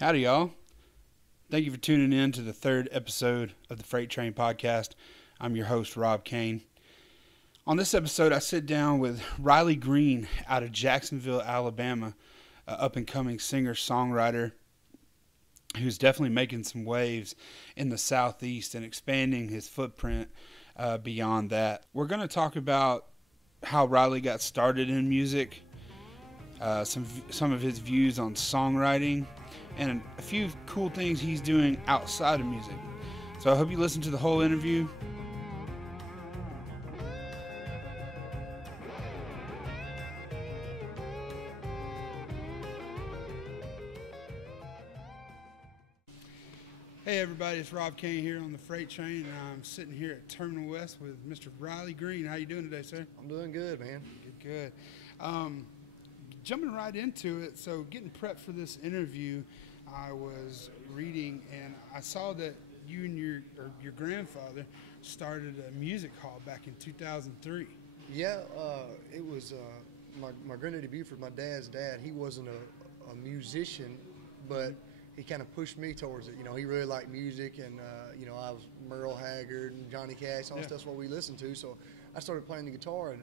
Howdy, y'all. Thank you for tuning in to the third episode of the Freight Train Podcast. I'm your host, Rob Kane. On this episode, I sit down with Levi Greene out of Jacksonville, Alabama, an up-and-coming singer-songwriter who's definitely making some waves in the Southeast and expanding his footprint beyond that. We're going to talk about how Riley got started in music, some of his views on songwriting, and a few cool things he's doing outside of music. So I hope you listen to the whole interview. Hey everybody, it's Rob Kane here on the Freight Train, and I'm sitting here at Terminal West with Mr. Levi Greene. How you doing today, sir? I'm doing good, man. Good. Jumping right into it, so getting prepped for this interview, I was reading and I saw that you and your grandfather started a music hall back in 2003. Yeah, it was my granddaddy Buford, my dad's dad. He wasn't a musician, but he kind of pushed me towards it. You know, he really liked music, and I was Merle Haggard and Johnny Cash, all that's what we listened to. So I started playing the guitar, and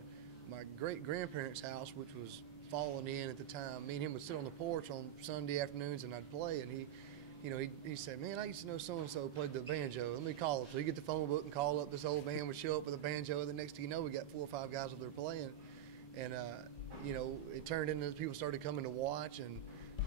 my great grandparents' house, which was falling in at the time, me and him would sit on the porch on Sunday afternoons, and I'd play, and he said, man, I used to know so-and-so played the banjo. Let me call him. So he'd get the phone book and call up. This old man would show up with a banjo, and the next thing you know, we got 4 or 5 guys up there playing. And, it turned into people started coming to watch, and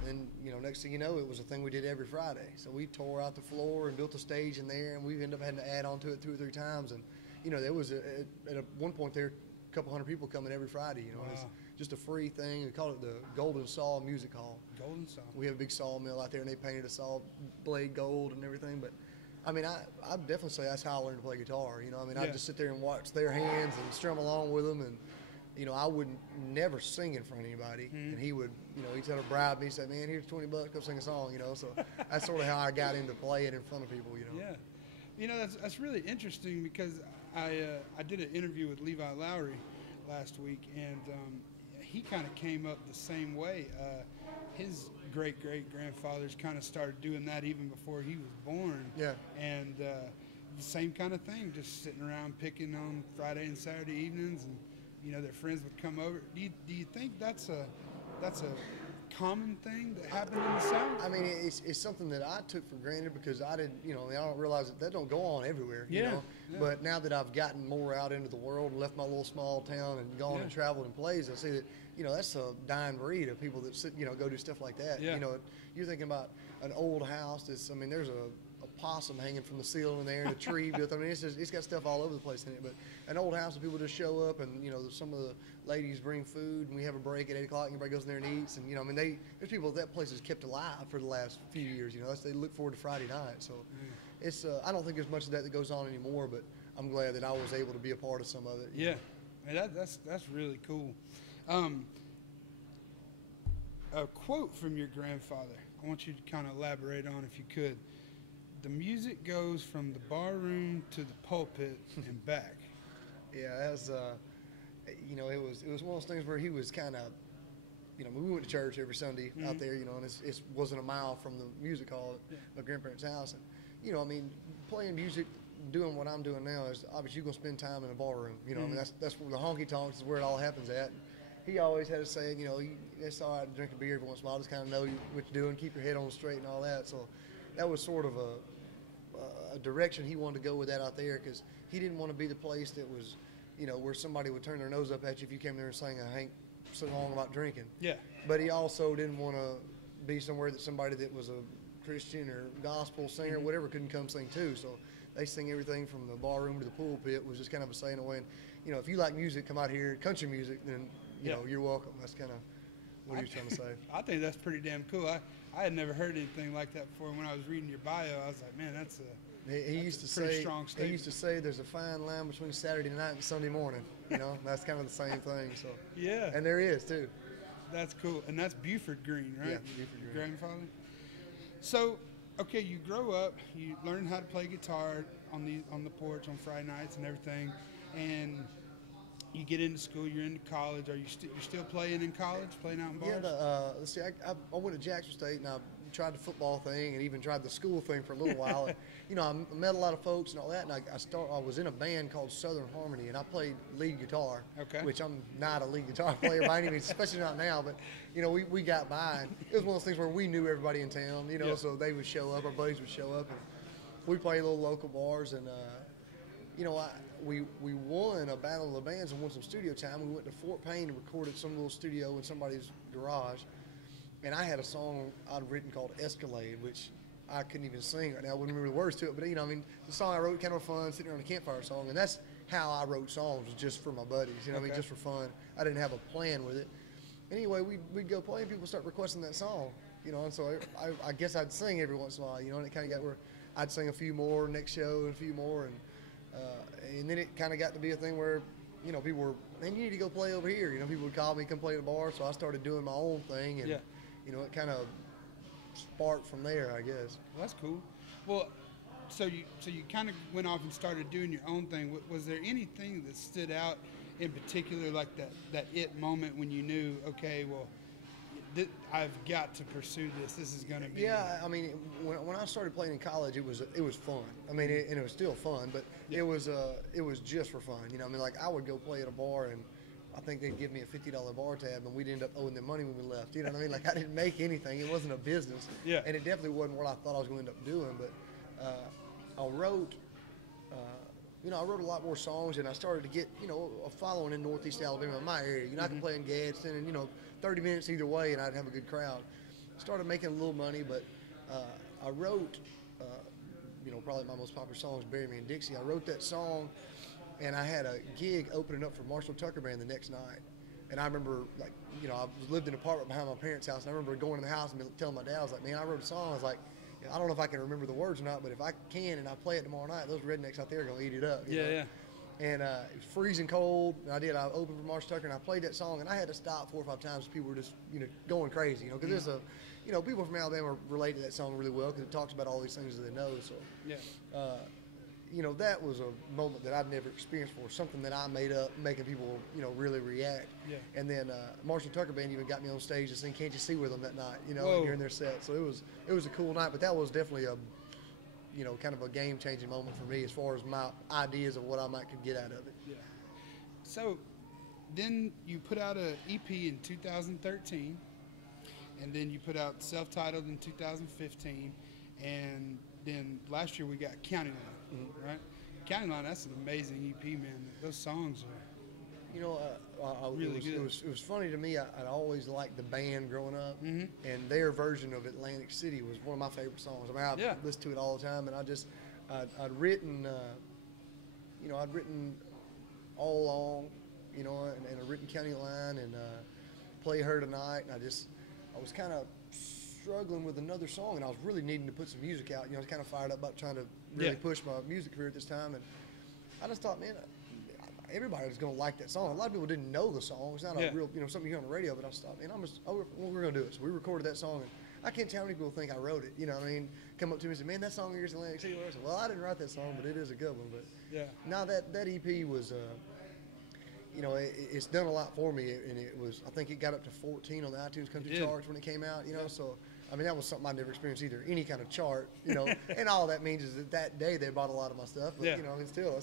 then, next thing you know, it was a thing we did every Friday. So we tore out the floor and built a stage in there, and we ended up having to add on to it 2 or 3 times. And, there was, at one point there, a couple hundred people coming every Friday, Wow. And it's just a free thing. We call it the Golden Saw Music Hall. Golden Saw. We have a big sawmill out there, and they painted a saw blade gold and everything. But, I definitely say that's how I learned to play guitar. I'd just sit there and watch their hands and strum along with them. And, I would never sing in front of anybody. Mm-hmm. And he would, he'd try to bribe me. He'd say, man, here's $20, go sing a song, So that's sort of how I got into playing in front of people, Yeah. That's really interesting because I did an interview with Levi Lowry last week, and he kind of came up the same way. His great-great-grandfathers kind of started doing that even before he was born. Yeah. And the same kind of thing, just sitting around picking on Friday and Saturday evenings, and their friends would come over. Do you think that's a common thing that happened in the South? It's something that I took for granted because I didn't, I don't realize that don't go on everywhere, Yeah. But now that I've gotten more out into the world and left my little small town and gone and traveled and plays, I see that, that's a dying breed of people that sit, go do stuff like that. Yeah. You're thinking about an old house that's, there's a possum hanging from the ceiling there and a tree built. It's got stuff all over the place in it. But an old house, and people just show up, and some of the ladies bring food, and we have a break at 8 o'clock, and everybody goes in there and eats. And there's people that place has kept alive for the last few years. They look forward to Friday night. So it's I don't think there's much of that goes on anymore. But I'm glad that I was able to be a part of some of it. Yeah, that's really cool. A quote from your grandfather. I want you to kind of elaborate on, if you could. The music goes from the bar room to the pulpit and back. Yeah, that's it was one of those things where he was kind of, we went to church every Sunday out there, and it wasn't a mile from the music hall at my grandparents' house, and playing music, doing what I'm doing now is obviously you're gonna spend time in a bar room. That's where the honky tonks is where it all happens at. He always had to say, it's all right to drink a beer every once in a while, just kind of know what you're doing, keep your head on straight and all that. So that was sort of a direction he wanted to go with that out there, because he didn't want to be the place that was, where somebody would turn their nose up at you if you came there and sang a Hank song about drinking. Yeah. But he also didn't want to be somewhere that somebody that was a Christian or gospel singer, whatever, couldn't come sing too. So they sing everything from the bar room to the pulpit, was just kind of a saying away. And, if you like music, come out here, country music, then, you're welcome. That's kind of what he was trying to say. I think that's pretty damn cool. I had never heard anything like that before. When I was reading your bio, I was like, man, that's a He used to say there's a fine line between Saturday night and Sunday morning. That's kind of the same thing. So yeah, and there is too. That's cool, and that's Buford Greene, right? Yeah, Buford Greene. Grandfather. So, okay, you grow up, you learn how to play guitar on the porch on Friday nights and everything, and you get into school, you're into college. Are you you're still playing in college, playing out in bars? Yeah, let's see, I went to Jacksonville State, and I tried the football thing and even tried the school thing for a little while. And, you know, I met a lot of folks and all that, and I was in a band called Southern Harmony, and I played lead guitar, which I'm not a lead guitar player by any means, especially not now, but, you know, we got by. And it was one of those things where we knew everybody in town, you know, so they would show up, our buddies would show up, and we played little local bars, and, you know, we won a battle of the bands and won some studio time. We went to Fort Payne and recorded some little studio in somebody's garage. And I had a song I'd written called Escalade, which I couldn't even sing right now. I wouldn't remember the words to it. But, you know, I mean, the song I wrote, kind of fun, sitting around a campfire song. And that's how I wrote songs, was just for my buddies, you know what I mean, just for fun. I didn't have a plan with it. Anyway, we'd go play and people start requesting that song, you know. And so I guess I'd sing every once in a while, you know, and it kind of got where I'd sing a few more next show and a few more. And then it kind of got to be a thing where, you know, people were, man, you need to go play over here. You know, people would call me, come play at the bar. So I started doing my own thing. And, you know, it kind of sparked from there, I guess. Well, that's cool. Well, so you kind of went off and started doing your own thing. Was there anything that stood out in particular, like that it moment when you knew, okay, well, I've got to pursue this. This is going to be. Yeah, I mean, when I started playing in college, it was fun. I mean, and it was still fun, but it was just for fun. You know, I mean, like I would go play at a bar, and I think they'd give me a $50 bar tab, and we'd end up owing them money when we left. You know what I mean? Like I didn't make anything. It wasn't a business. Yeah. And it definitely wasn't what I thought I was going to end up doing. But I wrote. You know, I wrote a lot more songs, and I started to get, you know, a following in Northeast Alabama, my area. You know, I could play in Gadsden, and, you know, 30 minutes either way, and I'd have a good crowd. Started making a little money, but I wrote, you know, probably my most popular song is Bury Me in Dixie. I wrote that song, and I had a gig opening up for Marshall Tucker Band the next night. And I remember, like, you know, I lived in an apartment behind my parents' house, and I remember going in the house and telling my dad, I was like, man, I wrote a song. I was like, I don't know if I can remember the words or not, but if I can and I play it tomorrow night, those rednecks out there are going to eat it up. You know? And it was freezing cold. And I opened for Marshall Tucker, and I played that song, and I had to stop 4 or 5 times. People were just, you know, going crazy, you know, because it's you know, people from Alabama relate to that song really well because it talks about all these things that they know. So, you know, that was a moment that I'd never experienced before, something that I made up, making people, you know, really react. And then Marshall Tucker Band even got me on stage to sing "Can't You See" with them that night, you know, during their set. So it was a cool night, but that was definitely a, you know, kind of a game-changing moment for me as far as my ideas of what I could get out of it. So then you put out an EP in 2013, and then you put out self-titled in 2015, and then last year we got County Line, right? County Line, that's an amazing EP, man. Those songs are, you know, really good. It was funny to me. I'd always liked the band growing up, and their version of Atlantic City was one of my favorite songs. I mean, I listened to it all the time, and I'd written, you know, I'd written All Along, you know, and I'd written County Line and Play Her Tonight, and I was kind of struggling with another song, and I was really needing to put some music out. You know, I was kind of fired up about trying to really push my music career at this time, and I just thought, man, everybody was going to like that song. A lot of people didn't know the song. It's not a real, you know, something you hear on the radio, but I just thought, man, we're going to do it. So we recorded that song, and I can't tell how many people think I wrote it. You know what I mean? Come up to me and say, man, that song here's Atlantic City. I said, well, I didn't write that song, but it is a good one. But now that EP was, you know, it's done a lot for me, and it was, I think it got up to 14 on the iTunes country charts when it came out, you know, so, I mean, that was something I never experienced either, any kind of chart, you know, and all that means is that day they bought a lot of my stuff, but, you know, and still,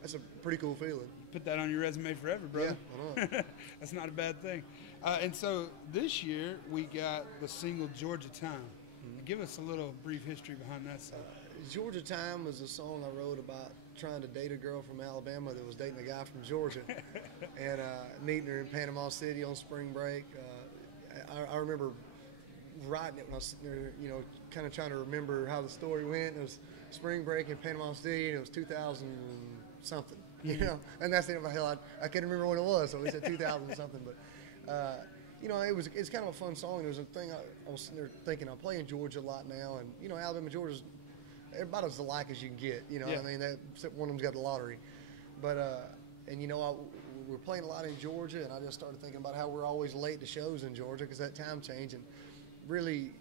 that's a pretty cool feeling. Put that on your resume forever, brother. Yeah, I know. That's not a bad thing. And so this year we got the single Georgia Time. Give us a little brief history behind that song. Georgia Time was a song I wrote about trying to date a girl from Alabama that was dating a guy from Georgia, and meeting her in Panama City on spring break. I remember writing it when I was sitting there, you know, kind of trying to remember how the story went. It was spring break in Panama City, and it was 2000 something, you know, and that's the hell I can't remember when it was, so we said 2000 something, but you know, it's kind of a fun song. It was a thing I was sitting there thinking, I play in Georgia a lot now, and you know, Alabama, Georgia's about as alike as you can get, you know what I mean, except one of them's got the lottery, but and you know, we're playing a lot in Georgia, and I just started thinking about how we're always late to shows in Georgia because that time change, and really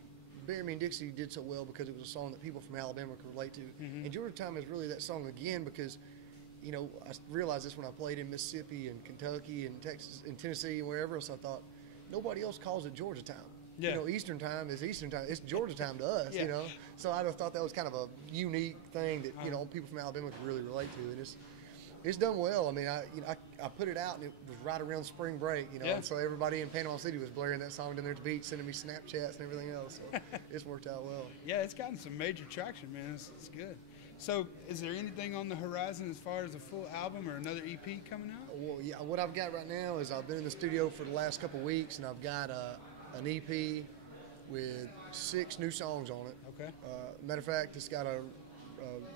Bury Me in Dixie did so well because it was a song that people from Alabama could relate to, and Georgia Time is really that song again because you know, I realized this when I played in Mississippi and Kentucky and Texas and Tennessee and wherever else. I thought nobody else calls it Georgia time. Yeah. You know, Eastern time is Eastern time. It's Georgia time to us, Yeah. you know. So I just thought that was kind of a unique thing that, you know, people from Alabama could really relate to. And it's done well. I mean, I put it out, and it was right around spring break, you know. Yeah. And so everybody in Panama City was blaring that song down there at the beach, sending me Snapchats and everything else. So it's worked out well. Yeah, it's gotten some major traction, man. It's good. So, is there anything on the horizon as far as a full album or another EP coming out? Well, yeah, what I've got right now is I've been in the studio for the last couple of weeks, and I've got an EP with 6 new songs on it. Okay. Matter of fact, it's got a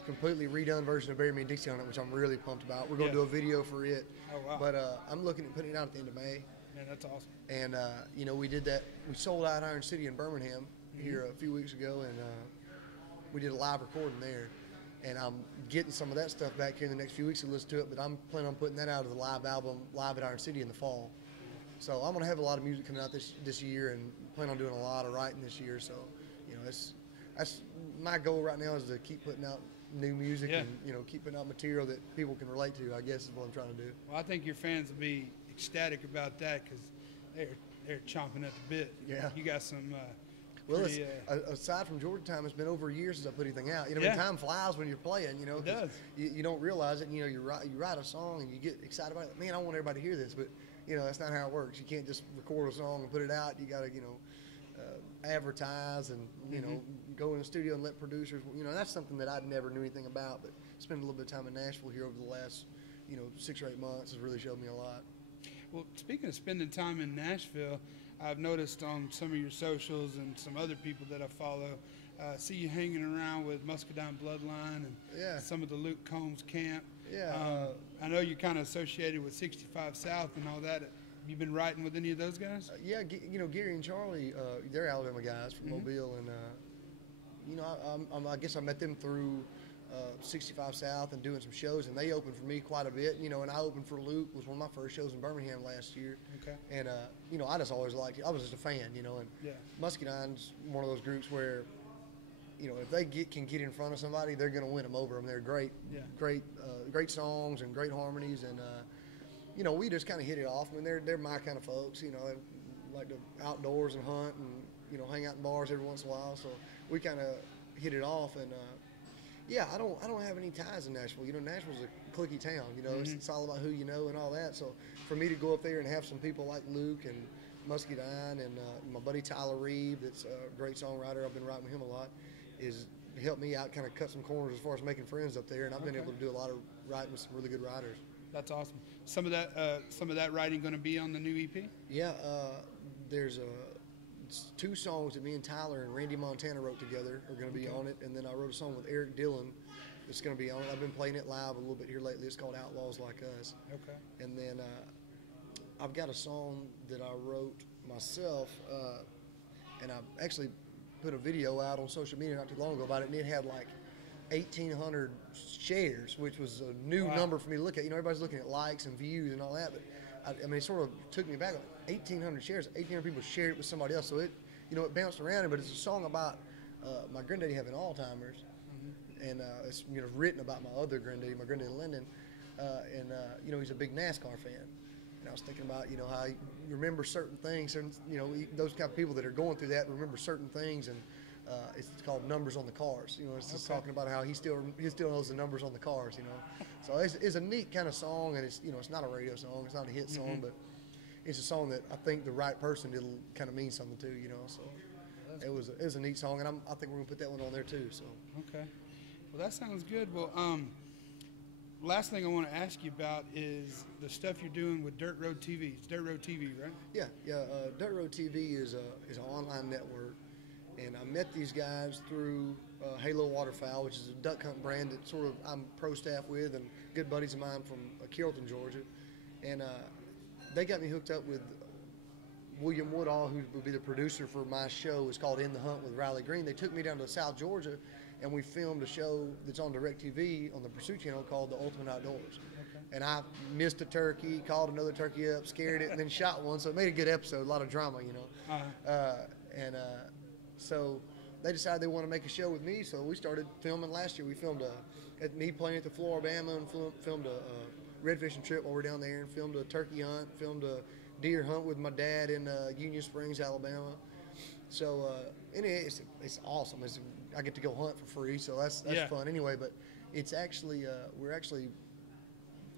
completely redone version of Bury Me in Dixie on it, which I'm really pumped about. We're going to do a video for it. Oh, wow. But I'm looking at putting it out at the end of May. Man, that's awesome. And, you know, we did that. We sold out Iron City in Birmingham here a few weeks ago, and we did a live recording there. And I'm getting some of that stuff back here in the next few weeks to listen to it, but I'm planning on putting that out as a live album, live at Iron City in the fall. So I'm going to have a lot of music coming out this year, and plan on doing a lot of writing this year. So, you know, that's my goal right now, is to keep putting out new music and, you know, keep putting out material that people can relate to, I guess is what I'm trying to do. Well, I think your fans will be ecstatic about that, because they're chomping at the bit. Yeah. You got some Well, pretty, aside from Georgia time, it's been over a year since I put anything out. You know, Yeah. time flies when you're playing, you know. It does. You don't realize it, and, you know, you write a song and you get excited about it. Man, I want everybody to hear this, but, you know, that's not how it works. You can't just record a song and put it out. You got to, you know, advertise and, you know, go in the studio and let producers, you know, that's something that I never knew anything about, but spending a little bit of time in Nashville here over the last, you know, 6 or 8 months has really showed me a lot. Well, speaking of spending time in Nashville, I've noticed on some of your socials and some other people that I follow, see you hanging around with Muscadine Bloodline and some of the Luke Combs camp. Yeah. I know you're kind of associated with 65 South and all that. Have you been writing with any of those guys? Yeah, you know, Gary and Charlie, they're Alabama guys from Mobile, and you know, I guess I met them through 65 South and doing some shows, and they opened for me quite a bit, you know, and I opened for Luke, was one of my first shows in Birmingham last year. Okay. And, you know, I just always liked it. I was just a fan, you know, and Muscadine's one of those groups where, you know, if they can get in front of somebody, they're going to win them over them. They're great, great songs and great harmonies, and, you know, we just kind of hit it off. I mean, they're my kind of folks, you know, they like to outdoors and hunt and, you know, hang out in bars every once in a while, so we kind of hit it off, and, yeah, I don't have any ties in Nashville. You know, Nashville's a cliquey town. You know, it's all about who you know and all that. So for me to go up there and have some people like Luke and Muscadine and my buddy Tyler Reeve, that's a great songwriter, I've been writing with him a lot, is helped me out, kind of cut some corners as far as making friends up there. And I've been able to do a lot of writing with some really good writers. That's awesome. Some of that writing going to be on the new EP? Yeah, there's 2 songs that me and Tyler and Randy Montana wrote together are going to be on it, and then I wrote a song with Eric Dillon that's going to be on it. I've been playing it live a little bit here lately. It's called Outlaws Like Us. Okay. And then I've got a song that I wrote myself, and I actually put a video out on social media not too long ago about it, and it had like 1,800 shares, which was a new number for me to look at. You know, everybody's looking at likes and views and all that, but I mean, it sort of took me back. 1,800 shares, 1,800 people shared it with somebody else, so it, you know, it bounced around. But it's a song about my granddaddy having Alzheimer's, and it's, you know, written about my other granddaddy, my granddaddy Lyndon, and you know, he's a big NASCAR fan. And I was thinking about, you know, how you remember certain things, and, you know, those kind of people that are going through that remember certain things, and it's called Numbers on the Cars. You know, it's just talking about how he still knows the numbers on the cars. You know, so it's a neat kind of song, and it's, you know, it's not a radio song, it's not a hit song, but it's a song that I think the right person, it'll kind of mean something to, you know. So it was a neat song, and I think we're gonna put that one on there too. So okay, well, that sounds good. Well, last thing I want to ask you about is the stuff you're doing with Dirt Road TV. It's Dirt Road TV, right? Yeah. Dirt Road TV is an online network, and I met these guys through Halo Waterfowl, which is a duck hunt brand that sort of I'm pro staff with, and good buddies of mine from Carrollton, Georgia, and they got me hooked up with William Woodall, who would be the producer for my show. It's called In the Hunt with Riley Green. They took me down to South Georgia, and we filmed a show that's on DirecTV on the Pursuit Channel called The Ultimate Outdoors. Okay. And I missed a turkey, called another turkey up, scared it, and then shot one. So it made a good episode, a lot of drama, you know. So they decided they want to make a show with me, so we started filming last year. We filmed at me playing at the Floribama, and filmed a red fishing trip while we're down there, and filmed a turkey hunt, filmed a deer hunt with my dad in Union Springs, Alabama. So and it's awesome. I get to go hunt for free, so that's fun anyway. But it's actually we're actually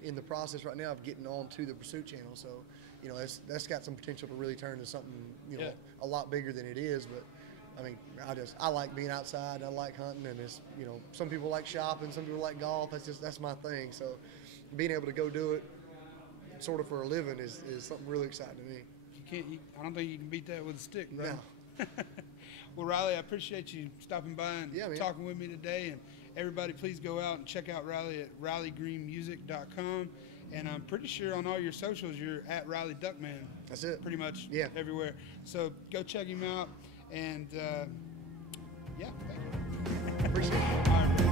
in the process right now of getting on to the Pursuit channel. So that's got some potential to really turn into something a lot bigger than it is. But I mean, I like being outside. I like hunting, and it's some people like shopping, some people like golf. That's my thing. So being able to go do it sort of for a living is something really exciting to me. I don't think you can beat that with a stick, bro. No. Well, Riley, I appreciate you stopping by and talking with me today. And everybody, please go out and check out Riley at RileyGreeneMusic.com. And I'm pretty sure on all your socials, you're at Riley Duckman. That's it. Pretty much everywhere. So go check him out. And, thank you. Appreciate it. All right, bro.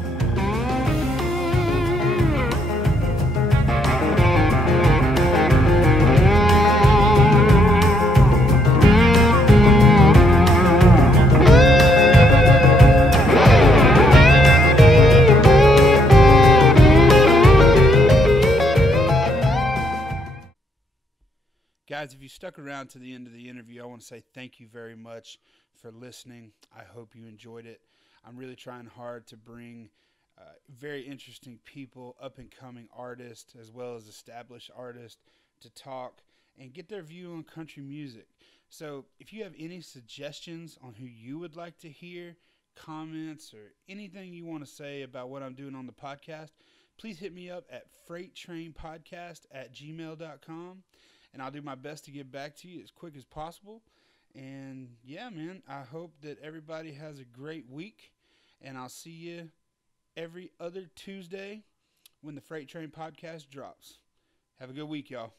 Guys, if you stuck around to the end of the interview, I want to say thank you very much for listening. I hope you enjoyed it. I'm really trying hard to bring very interesting people, up-and-coming artists, as well as established artists, to talk and get their view on country music. So if you have any suggestions on who you would like to hear, comments, or anything you want to say about what I'm doing on the podcast, please hit me up at freighttrainpodcast@gmail.com. And I'll do my best to get back to you as quick as possible. And yeah, man, I hope that everybody has a great week. And I'll see you every other Tuesday when the Freight Train podcast drops. Have a good week, y'all.